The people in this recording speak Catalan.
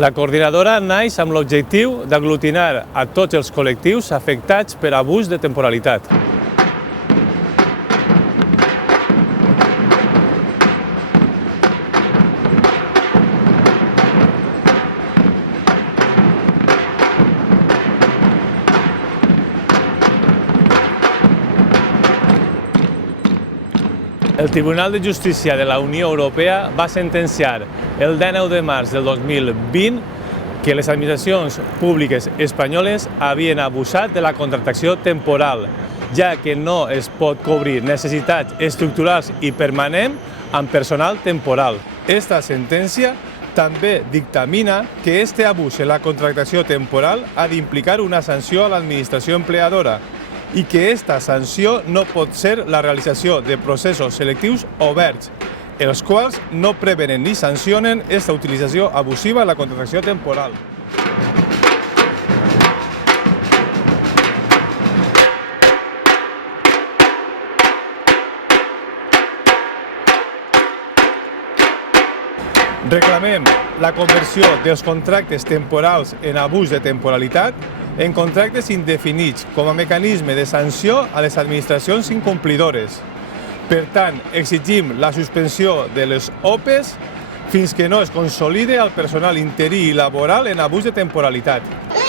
La coordinadora naix amb l'objectiu d'aglutinar a tots els col·lectius afectats per abús de temporalitat. El Tribunal de Justícia de la Unió Europea va sentenciar el 19 de març del 2020 que les administracions públiques espanyoles havien abusat de la contractació temporal, ja que no es pot cobrir necessitats estructurals i permanents amb personal temporal. Esta sentència també dictamina que este abús en la contractació temporal ha d'implicar una sanció a l'administració empleadora i que esta sanció no pot ser la realització de processos selectius oberts, els quals no prevenen ni sancionen esta utilització abusiva en la contractació temporal. Reclamem la conversió dels contractes temporals en abús de temporalitat en contractes indefinits com a mecanisme de sanció a les administracions incomplidores. Per tant, exigim la suspensió de les OPEs fins que no es consolide el personal interí i laboral en abús de temporalitat.